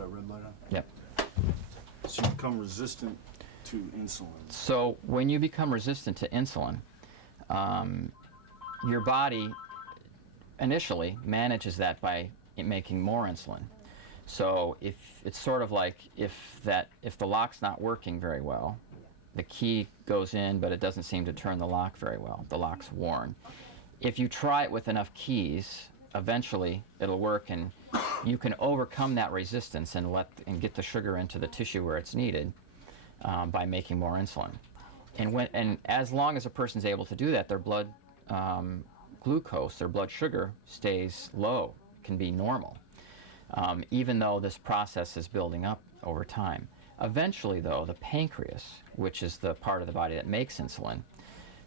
that red light on? Yep. So you become resistant to insulin. So when you become resistant to insulin, your body initially manages that by making more insulin. So if it's sort of like if the lock's not working very well, the key goes in but it doesn't seem to turn the lock very well. The lock's worn. If you try it with enough keys, eventually it'll work, and you can overcome that resistance and get the sugar into the tissue where it's needed by making more insulin. And as long as a person's able to do that, their blood glucose, their blood sugar, stays low, can be normal, even though this process is building up over time. Eventually, though, the pancreas, which is the part of the body that makes insulin,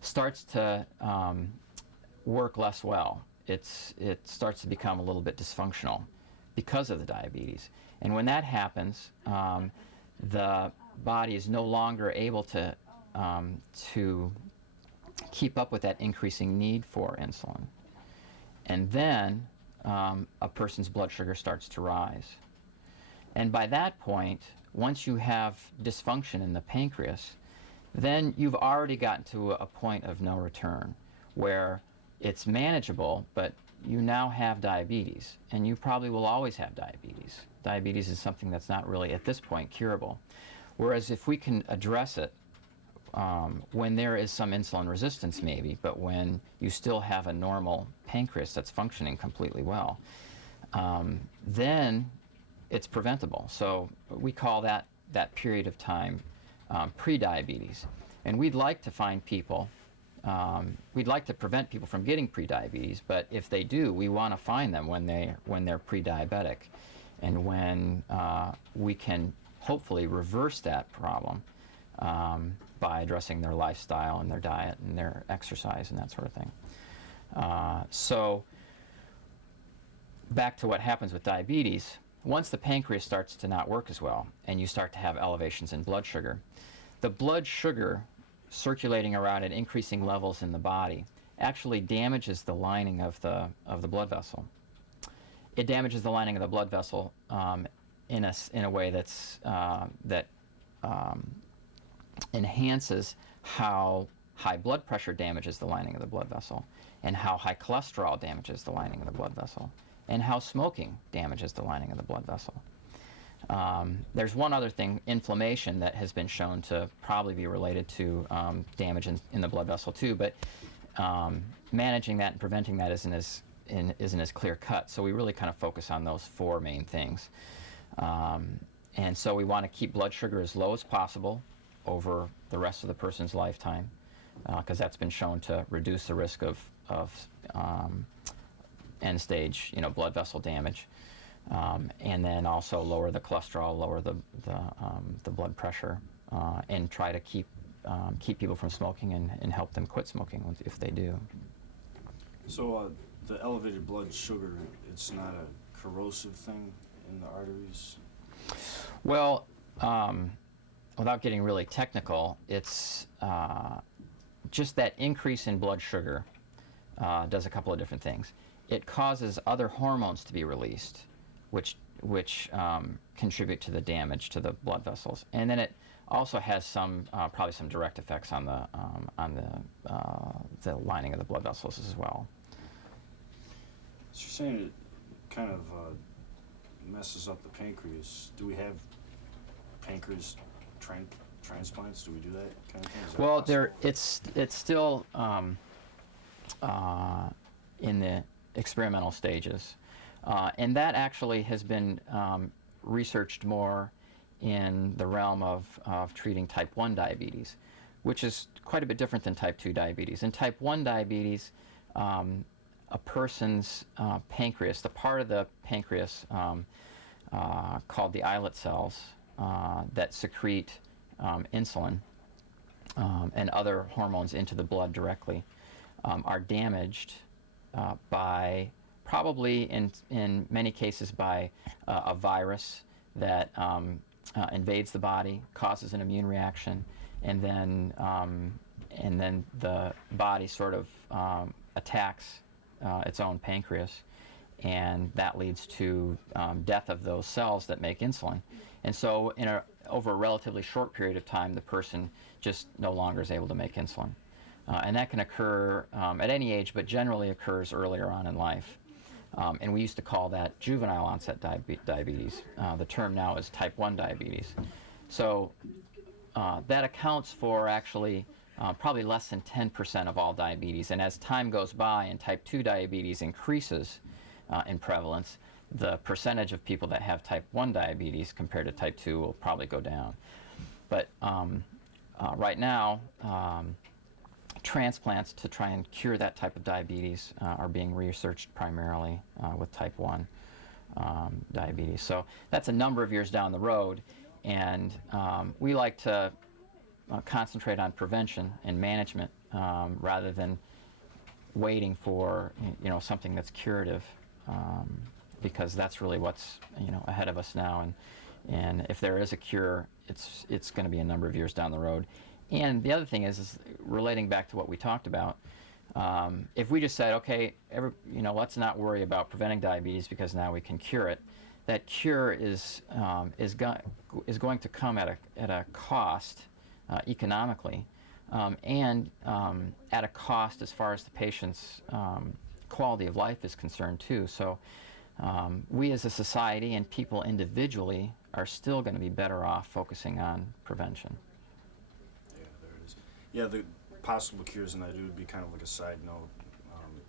starts to work less well. It starts to become a little bit dysfunctional because of the diabetes. And when that happens, the body is no longer able to keep up with that increasing need for insulin. And then a person's blood sugar starts to rise. And by that point, once you have dysfunction in the pancreas, then you've already gotten to a point of no return where it's manageable, but you now have diabetes, and you probably will always have diabetes. Diabetes is something that's not really, at this point, curable. Whereas if we can address it when there is some insulin resistance maybe, but when you still have a normal pancreas that's functioning completely well, then it's preventable. So we call that period of time pre-diabetes. And we'd like to find people, we'd like to prevent people from getting pre-diabetes, but if they do, we want to find them when they're pre-diabetic, and when we can hopefully reverse that problem by addressing their lifestyle and their diet and their exercise and that sort of thing. So back to what happens with diabetes. Once the pancreas starts to not work as well and you start to have elevations in blood sugar, the blood sugar circulating around at increasing levels in the body actually damages the lining of the blood vessel. It damages the lining of the blood vessel in a way that enhances how high blood pressure damages the lining of the blood vessel, and how high cholesterol damages the lining of the blood vessel, and how smoking damages the lining of the blood vessel. There's one other thing, inflammation, that has been shown to probably be related to damage in the blood vessel too, but managing that and preventing that isn't as clear cut. So we really kind of focus on those four main things. And so we want to keep blood sugar as low as possible over the rest of the person's lifetime, because that's been shown to reduce the risk of end-stage, blood vessel damage, and then also lower the cholesterol, lower the blood pressure, and try to keep people from smoking and help them quit smoking if they do. So the elevated blood sugar, it's not a corrosive thing in the arteries? Well, without getting really technical, it's just that increase in blood sugar does a couple of different things. It causes other hormones to be released, which contribute to the damage to the blood vessels, and then it also has probably some direct effects on the lining of the blood vessels as well. So you're saying it kind of messes up the pancreas. Do we have pancreas transplants? Do we do that kind of thing? Well, it's still in the experimental stages, and that actually has been researched more in the realm of treating type 1 diabetes, which is quite a bit different than type 2 diabetes. In type 1 diabetes, a person's pancreas, the part of the pancreas called the islet cells that secrete insulin and other hormones into the blood directly, are damaged by, probably in many cases, by a virus that invades the body, causes an immune reaction, and then the body sort of attacks its own pancreas, and that leads to death of those cells that make insulin. And so over a relatively short period of time, the person just no longer is able to make insulin. And that can occur at any age, but generally occurs earlier on in life. And we used to call that juvenile onset diabetes. The term now is type 1 diabetes. So that accounts for actually probably less than 10% of all diabetes. And as time goes by and type 2 diabetes increases in prevalence, the percentage of people that have type 1 diabetes compared to type 2 will probably go down. But right now, transplants to try and cure that type of diabetes are being researched primarily with type 1 diabetes. So that's a number of years down the road, and we like to concentrate on prevention and management rather than waiting for something that's curative, because that's really what's ahead of us now. And if there is a cure, it's going to be a number of years down the road. And the other thing is relating back to what we talked about. If we just said, okay, let's not worry about preventing diabetes because now we can cure it, that cure is going to come at a cost economically, and at a cost as far as the patient's quality of life is concerned too. So we as a society and people individually are still going to be better off focusing on prevention. Yeah, the possible cures, and that it would be kind of like a side note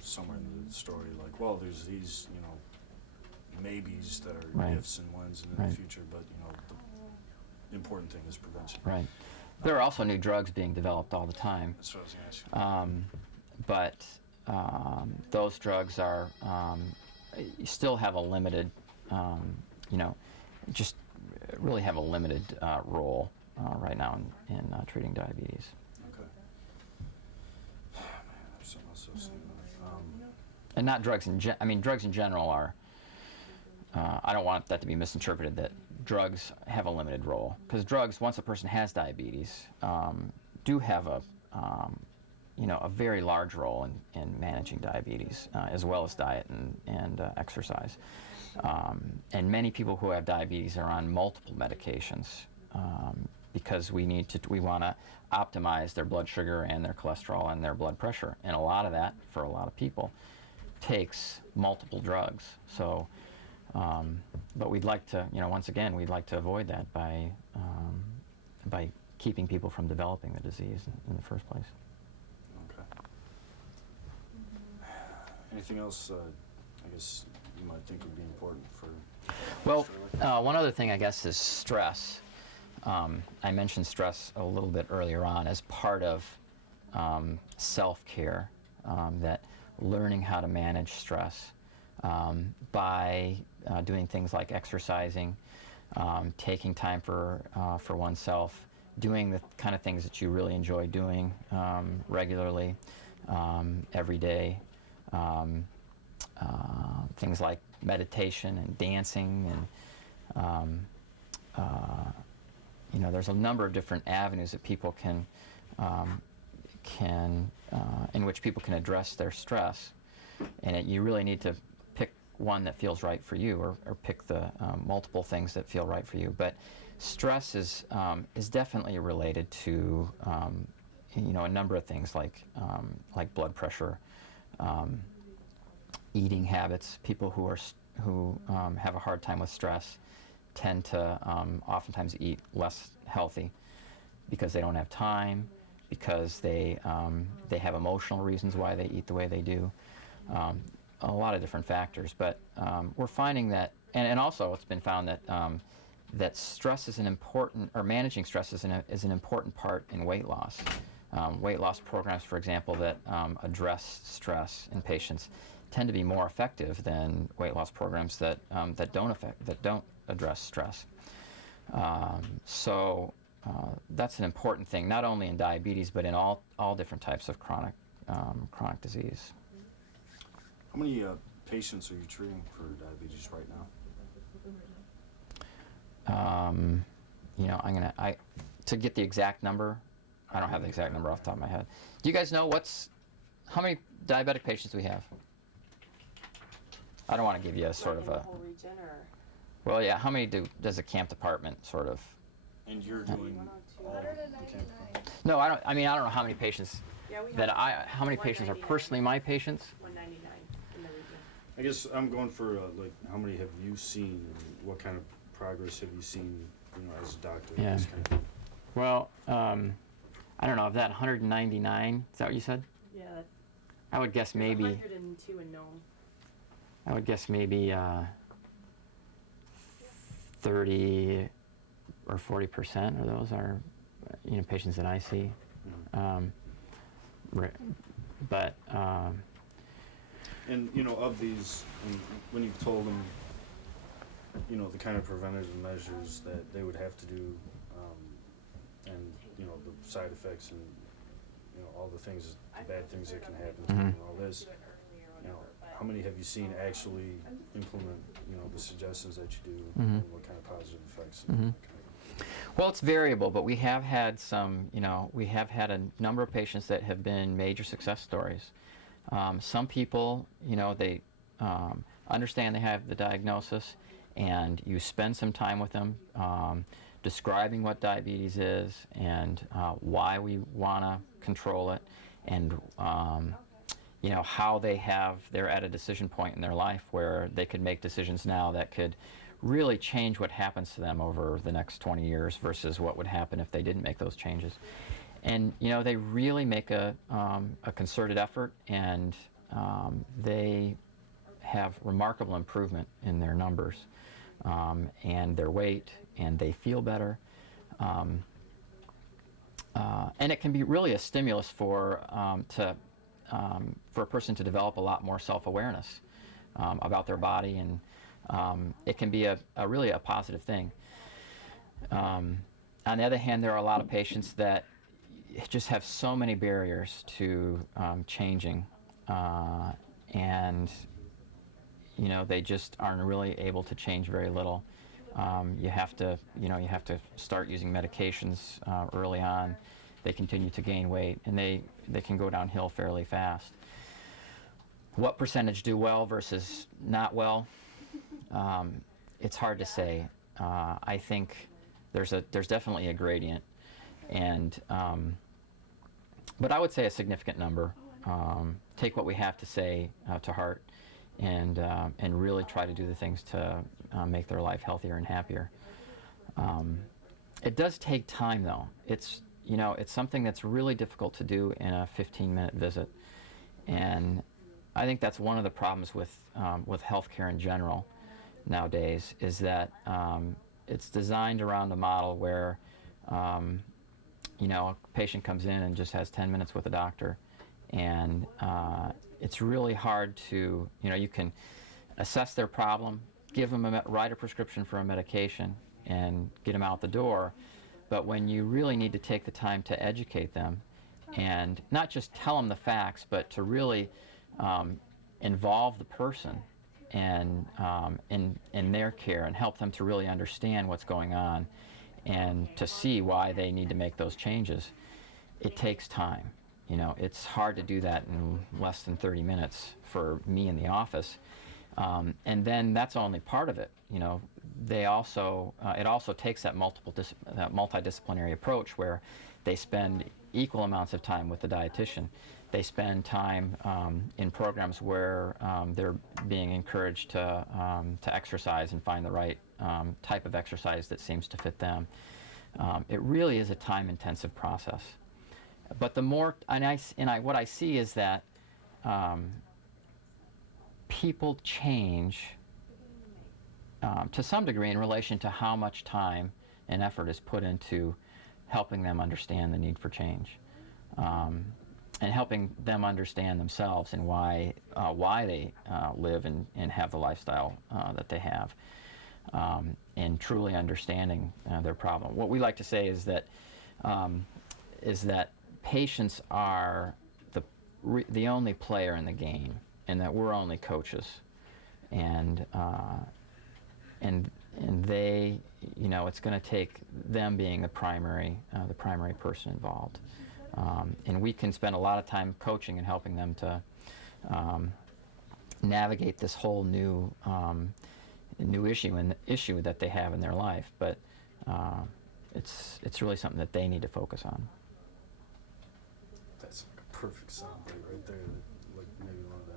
somewhere in the story, like, well, there's these, maybes that are Right. ifs and whens in Right. the future, but, the important thing is prevention. Right. There are also new drugs being developed all the time, That's what I was going to ask you. but those drugs are still have a limited, just really have a limited role right now in treating diabetes. Okay. There's something else I was thinking of. And not drugs drugs in general are, I don't want that to be misinterpreted that drugs have a limited role. Because drugs, once a person has diabetes, do have a very large role in managing diabetes, as well as diet and exercise. And many people who have diabetes are on multiple medications because we want to optimize their blood sugar and their cholesterol and their blood pressure. And a lot of that, for a lot of people, takes multiple drugs. So, but we'd like to, once again, we'd like to avoid that by keeping people from developing the disease in the first place. Okay. Anything else, I guess, you might think would be important for... Well, one other thing, I guess, is stress. I mentioned stress a little bit earlier on as part of self-care, that learning how to manage stress by doing things like exercising, taking time for oneself, doing the kind of things that you really enjoy doing regularly, every day, things like meditation and dancing, and there's a number of different avenues that people can in which people can address their stress, and you really need to pick one that feels right for you, or pick the multiple things that feel right for you. But stress is definitely related to a number of things like blood pressure, eating habits. People who have a hard time with stress tend to oftentimes eat less healthy because they don't have time, because they have emotional reasons why they eat the way they do. A lot of different factors, but we're finding that, and also it's been found that that stress is managing stress is an important part in weight loss. Weight loss programs, for example, that address stress in patients tend to be more effective than weight loss programs that don't address stress. So that's an important thing, not only in diabetes, but in all different types of chronic disease. How many patients are you treating for diabetes right now? To get the exact number, I don't have the exact number off the top of my head. Do you guys know how many diabetic patients we have? I don't want to give you a sort of in the a, whole region, or well, yeah, how many does a camp department sort of, And you're doing 102. all the camp? no, I don't know how many patients Yeah, we that have how many patients are 199. personally my patients? 199 in the region. I guess I'm going for like how many have you seen? And what kind of progress have you seen? As a doctor. Yeah. This kind of thing. Well, I don't know, of that 199, is that what you said? Yeah, that's I would guess maybe, 102 in Nome. I would guess maybe 30 or 40% of those are, patients that I see. But And of these, and when you've told them, the kind of preventative measures that they would have to do, and the side effects and all the things, the bad things that can happen to them and all this, how many have you seen actually implement the suggestions that you do, and what kind of positive effects? And that kind of well, it's variable, but we have had some, we have had a number of patients that have been major success stories. Some people, they understand they have the diagnosis, and you spend some time with them describing what diabetes is and why we want to control it, and how they're at a decision point in their life where they could make decisions now that could really change what happens to them over the next 20 years versus what would happen if they didn't make those changes. And they really make a concerted effort, and they have remarkable improvement in their numbers and their weight, and they feel better. And it can be really a stimulus for a person to develop a lot more self-awareness about their body, and it can be a really a positive thing. On the other hand, there are a lot of patients that just have so many barriers to changing, and they just aren't really able to change very little. You have to start using medications early on. They continue to gain weight, and they can go downhill fairly fast. What percentage do well versus not well? It's hard to say. I think there's definitely a gradient, and but I would say a significant number take what we have to say to heart, and really try to do the things to make their life healthier and happier. It does take time, though. It's something that's really difficult to do in a 15-minute visit, and I think that's one of the problems with healthcare in general nowadays, is that it's designed around a model where a patient comes in and just has 10 minutes with a doctor, and it's really hard to, you can assess their problem, give them write a prescription for a medication, and get them out the door. But when you really need to take the time to educate them, and not just tell them the facts, but to really involve the person and in their care, and help them to really understand what's going on, and to see why they need to make those changes, it takes time. It's hard to do that in less than 30 minutes for me in the office. And then that's only part of it. It also takes that multidisciplinary approach where they spend equal amounts of time with the dietitian. They spend time in programs where they're being encouraged to exercise and find the right type of exercise that seems to fit them. It really is a time-intensive process. But the more, what I see is that people change to some degree in relation to how much time and effort is put into helping them understand the need for change, and helping them understand themselves and why they live and have the lifestyle that they have, and truly understanding their problem. What we like to say is that patients are the only player in the game, and that we're only coaches, and they, it's going to take them being the primary person involved, and we can spend a lot of time coaching and helping them to navigate this whole new issue that they have in their life. But it's really something that they need to focus on. That's like a perfect soundbite right there, like maybe one of the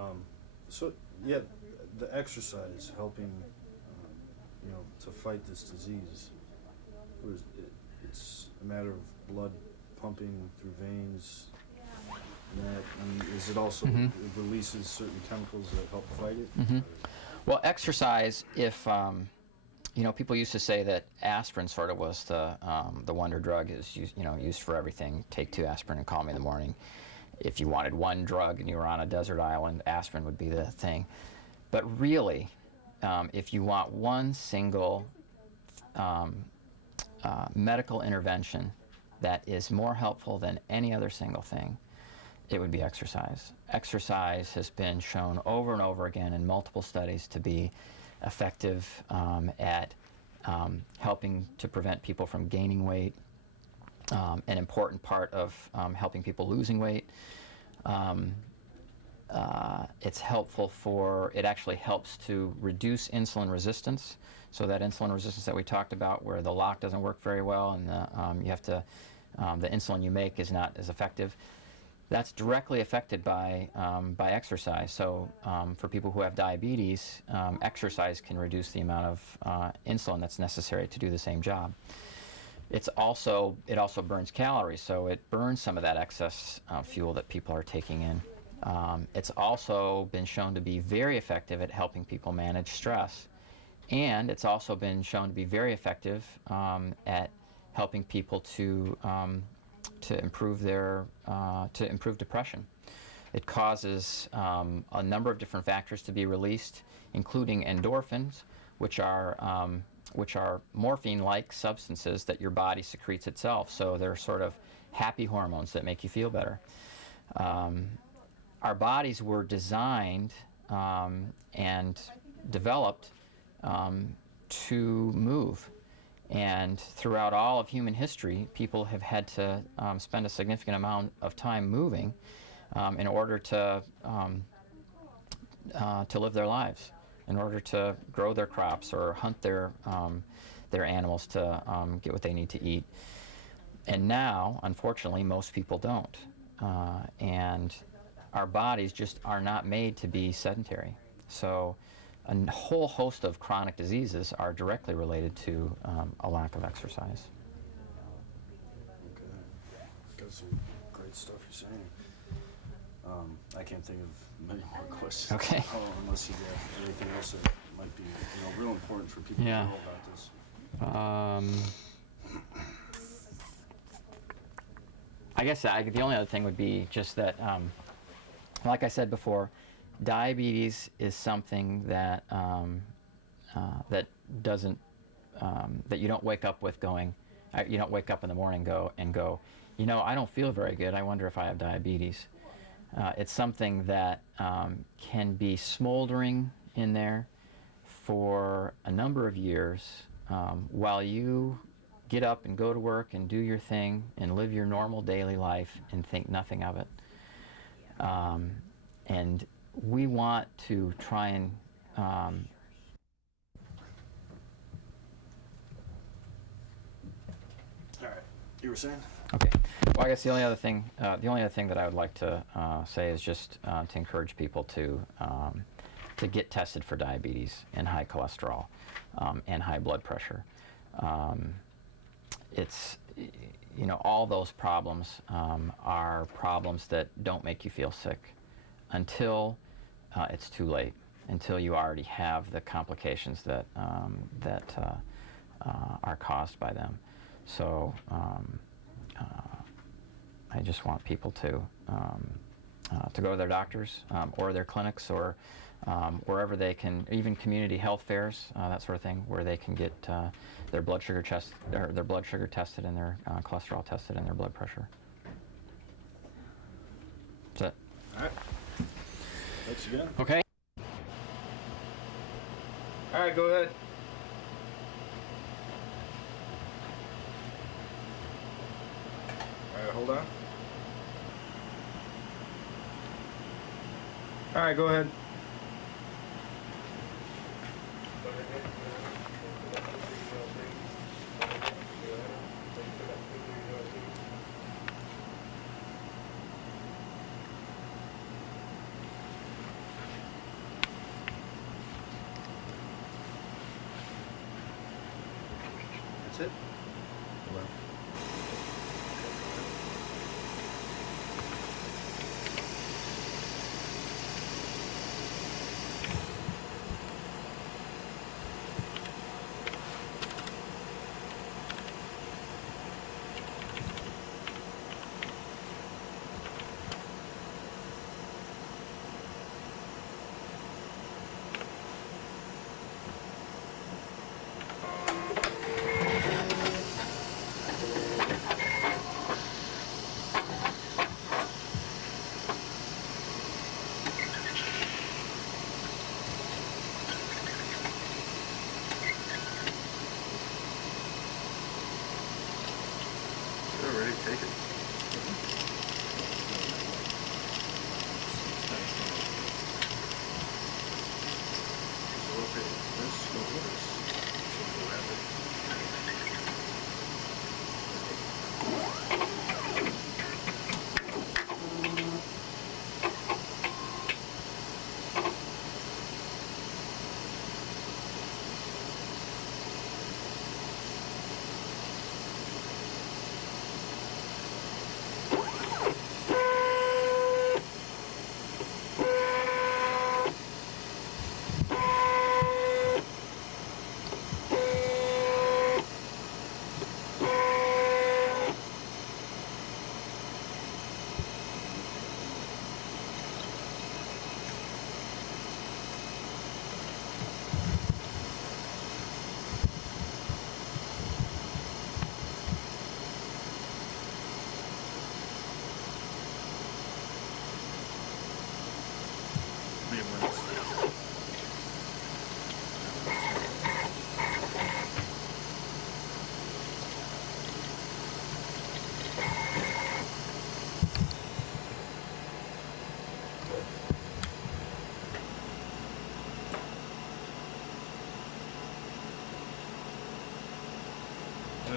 animals. So yeah, the exercise helping, to fight this disease. It's a matter of blood pumping through veins. And is it also it releases certain chemicals that help fight it? Well, exercise, if people used to say that aspirin sort of was the wonder drug, is used for everything. Take 2 aspirin and call me in the morning. If you wanted one drug and you were on a desert island, aspirin would be the thing. But really, if you want one single medical intervention that is more helpful than any other single thing, it would be exercise. Exercise has been shown over and over again in multiple studies to be effective at helping to prevent people from gaining weight, an important part of helping people losing weight. It's helpful it actually helps to reduce insulin resistance. So that insulin resistance that we talked about, where the lock doesn't work very well and the insulin you make is not as effective, that's directly affected by exercise. So for people who have diabetes, exercise can reduce the amount of insulin that's necessary to do the same job. It also burns calories, so it burns some of that excess fuel that people are taking in. It's also been shown to be very effective at helping people manage stress, and it's also been shown to be very effective at helping people to improve depression. It causes a number of different factors to be released, including endorphins, which are morphine-like substances that your body secretes itself. So they're sort of happy hormones that make you feel better. Our bodies were designed and developed to move. And throughout all of human history, people have had to spend a significant amount of time moving in order to live their lives, in order to grow their crops or hunt their animals to get what they need to eat. And now, unfortunately, most people don't. And our bodies just are not made to be sedentary. So a whole host of chronic diseases are directly related to a lack of exercise. Okay. Got some great stuff you're saying. I can't think of many more questions. Okay. Unless you got anything else that might be real important for people to know about this. I guess the only other thing would be just that, like I said before, diabetes is something that doesn't that you don't wake up with going. You don't wake up in the morning and go, I don't feel very good. I wonder if I have diabetes. It's something that can be smoldering in there for a number of years while you get up and go to work and do your thing and live your normal daily life and think nothing of it. And we want to try and All right. You were saying? okay. Well, I guess the only other thing that I would like to say is just to encourage people to get tested for diabetes and high cholesterol and high blood pressure. It's all those problems are problems that don't make you feel sick until it's too late, until you already have the complications that are caused by them. So I just want people to go to their doctors or their clinics or wherever they can, even community health fairs, that sort of thing, where they can get their blood sugar tested and their cholesterol tested and their blood pressure. That's it. All right. Thanks again. Okay. All right, go ahead. All right, hold on. All right, go ahead. That's it? All right, take it.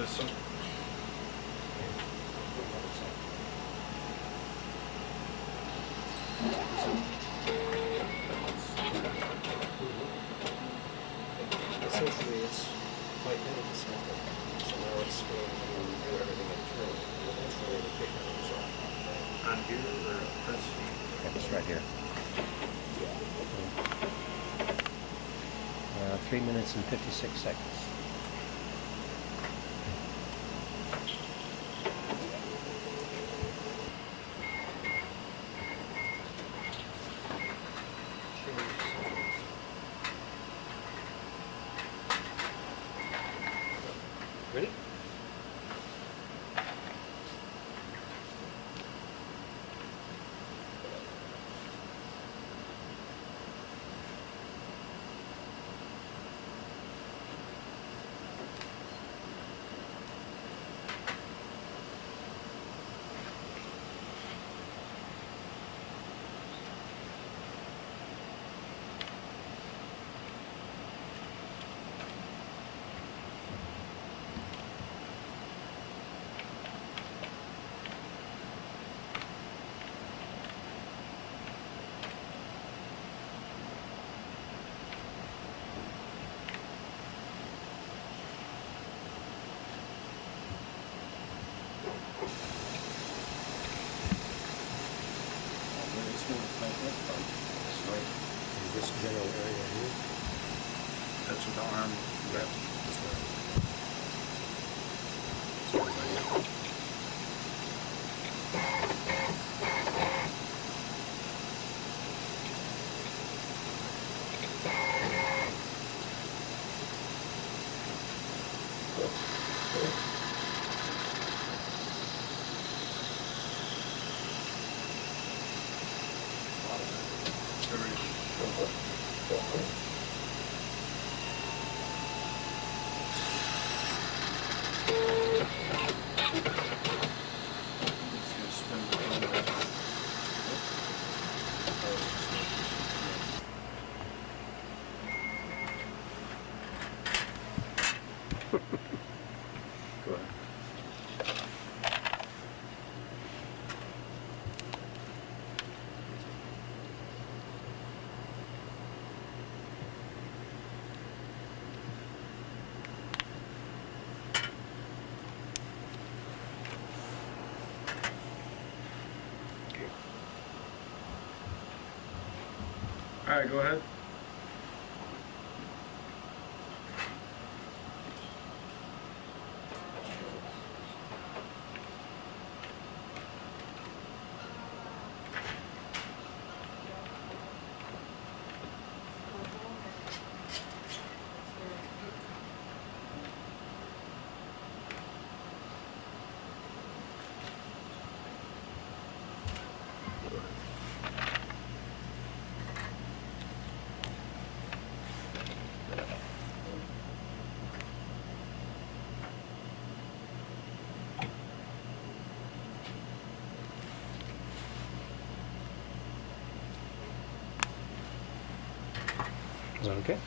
So essentially it's quite negative sample. So now it's going to do everything internally. And eventually the kick comes off. on here or press It's right here. 3 minutes and 56 seconds. Ready? This general area here. That's with the arm. Yep. That's right. Go ahead. All right, go ahead. Is that okay?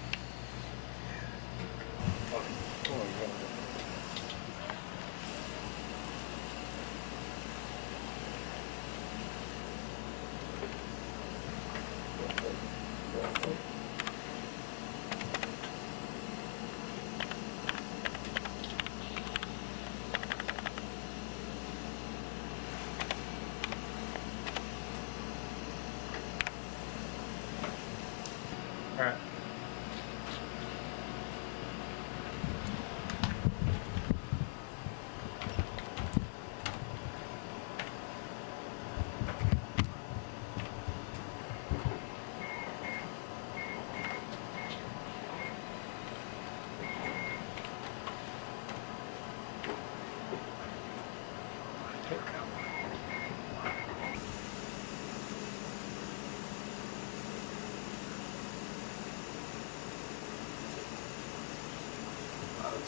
All right.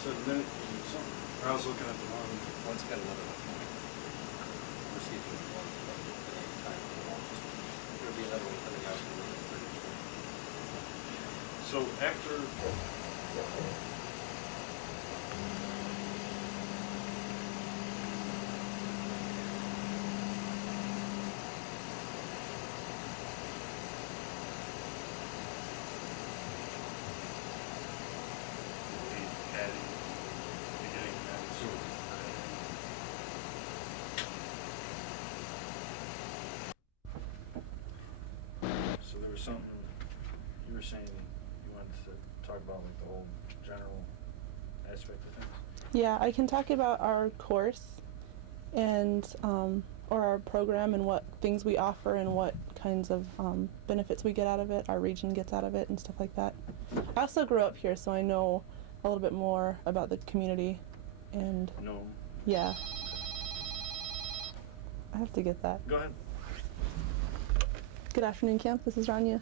So then, I was looking at the one. One's got another one. We're seeing one at any time. There'll be another one coming out from the So after. So there was something you were saying you wanted to talk about, like the whole general aspect of things. Yeah, I can talk about our course and or our program and what things we offer and what kinds of benefits we get out of it, our region gets out of it and stuff like that. I also grew up here, so I know a little bit more about the community and No. yeah. I have to get that. Go ahead. Good afternoon, camp. This is Rahnia.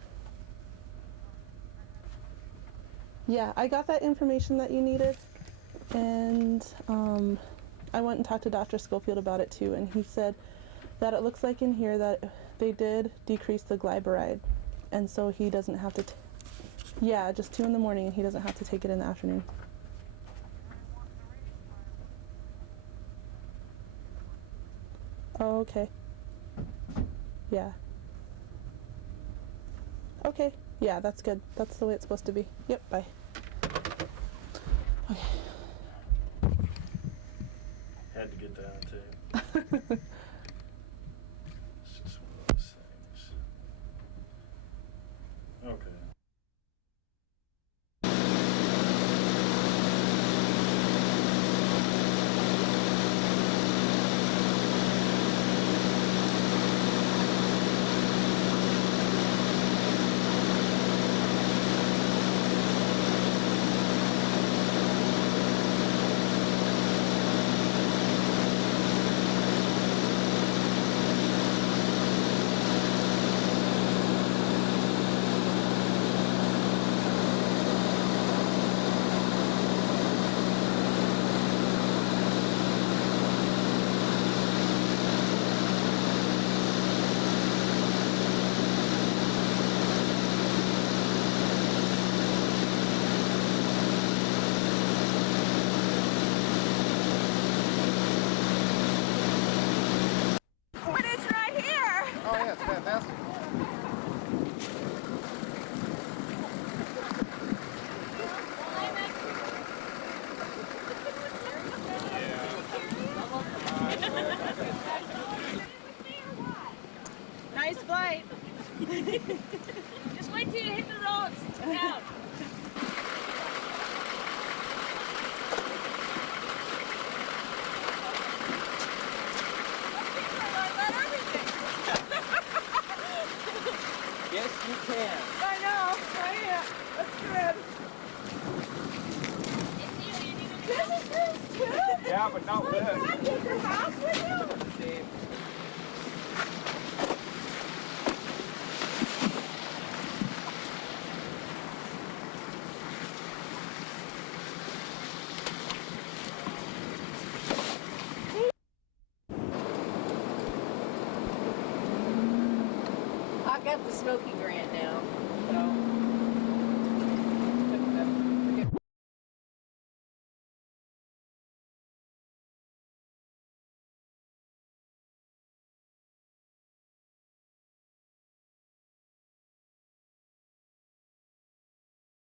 Yeah, I got that information that you needed, and I went and talked to Dr. Scofield about it too, and he said that it looks like in here that they did decrease the glyburide, and so he doesn't have to. Yeah, just 2 in the morning, and he doesn't have to take it in the afternoon. Oh, okay. Yeah. Okay. Yeah, that's good. That's the way it's supposed to be. Yep, bye. Okay. Had to get that on tape. It's just one of those things. Okay. Just wait till you hit the roads. Down. Yes, you can. I know. That's good. This is yours too? Yeah, but not this. God, you have your house with you? See, I got the Smoky grant now, so